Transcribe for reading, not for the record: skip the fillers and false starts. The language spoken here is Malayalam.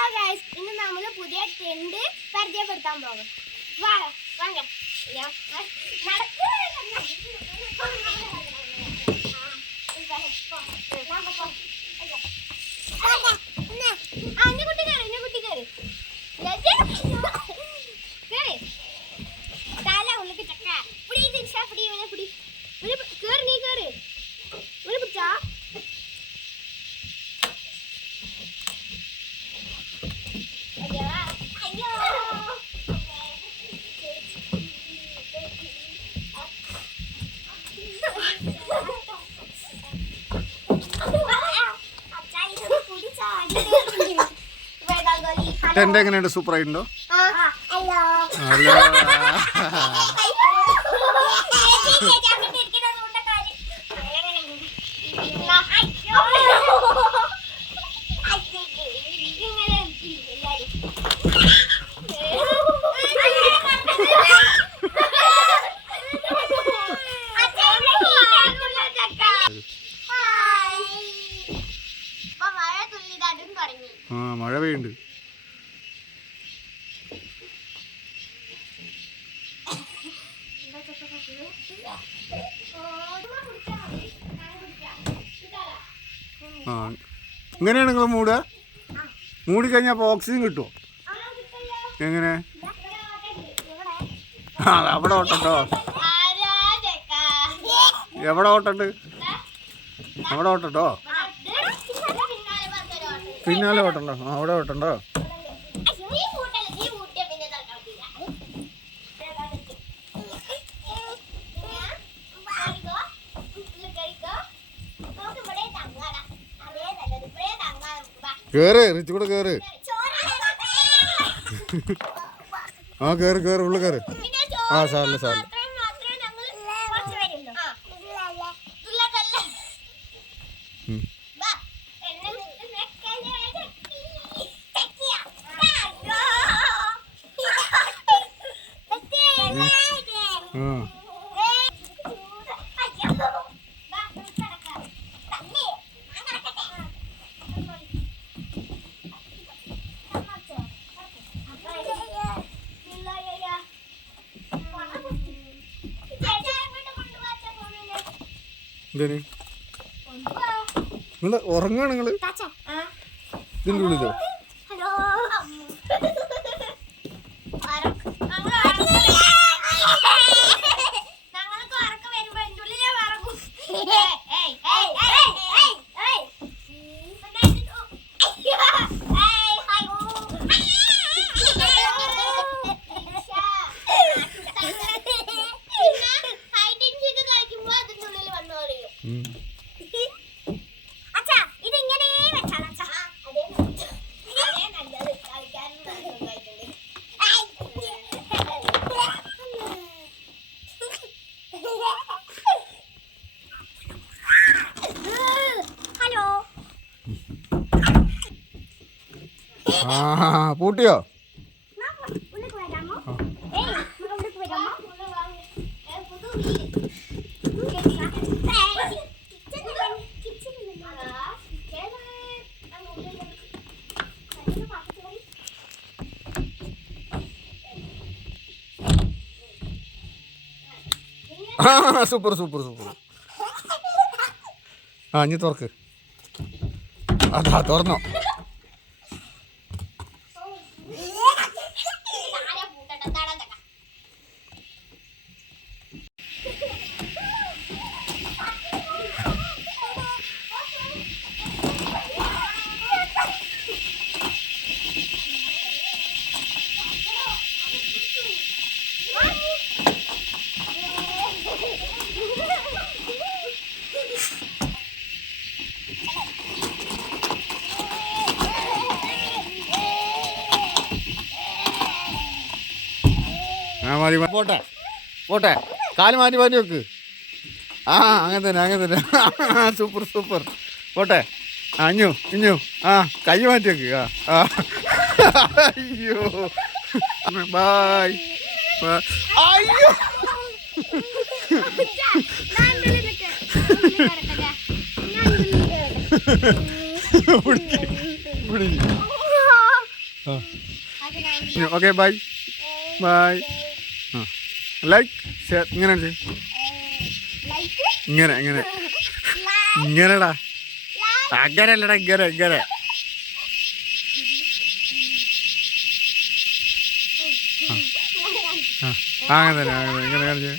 ഹലോ ഗൈസ്, ഇന്ന് നമ്മൾ പുതിയ ടെന്റ് പരിചയപ്പെടുത്താൻ പോകും. വാ വാങ്ങ കുട്ടി കയറി തല ഉള്ളിൽ ചക്ക പിടി ദിൻഷാ പിടി ഇവനെ പിടി കേറി നീ കേറി ഇവനെ പിടിച്ചാ ടെന്റ് എങ്ങനെയുണ്ട്? സൂപ്പർ ആയിട്ടുണ്ടോ? മഴ പെയ്യുന്നുണ്ട്. ഇങ്ങനെയാണ് നിങ്ങൾ മൂടുക? മൂടിക്കഴിഞ്ഞാൽ അപ്പോൾ ഓക്സിജൻ കിട്ടുമോ? എങ്ങനെ? അവിടെ ഓട്ടട്ടോ? എവിടെ ഓട്ടുണ്ട്? അവിടെ ഓട്ടട്ടോ? പിന്നാലെ ഓട്ടണ്ടോ? അവിടെ ഓട്ടണ്ടോ? കേറ്, റിച്ച് കൂടെ കേറ്. ആ കേറ് കേറ്, ഉള്ളു കേറ്. ആ സാറില്ല സാറില്ല. എന്തേന് നിങ്ങൾ ഉറങ്ങാണ്? നിങ്ങള് ഇതിൻ്റെ ഉള്ളിലോ? പൂട്ടിയോ? Super super super. ആ ഇനി തുറക്ക്. അതാ തുറന്നോ? മാറി പോട്ടെ പോട്ടെ, കാല് മാറ്റി മാറ്റി വെക്ക്. ആ അങ്ങനെ തന്നെ അങ്ങനെ തന്നെ. Super super. പോട്ടെ. ഇഞ്ഞു ഇഞ്ഞു. ആ കൈ മാറ്റി വെക്ക്. ആ അയ്യോ ബായ്. അയ്യോ പിടിക്ക് പിടിക്ക്. ആ അത് കാണിച്ചു. Okay bye bye. ആ ലൈക്ക് ഷെയർ ഇങ്ങനെ ചെയ്യ്. ലൈക്ക് ഇങ്ങനെ ഇങ്ങനെ ഇങ്ങനെടാ അങ്ങനെയല്ലടാ ഇങ്ങനെ ഇങ്ങനെ. ആ അങ്ങനെ തന്നെ ഇങ്ങനെ കാണിച്ചേ.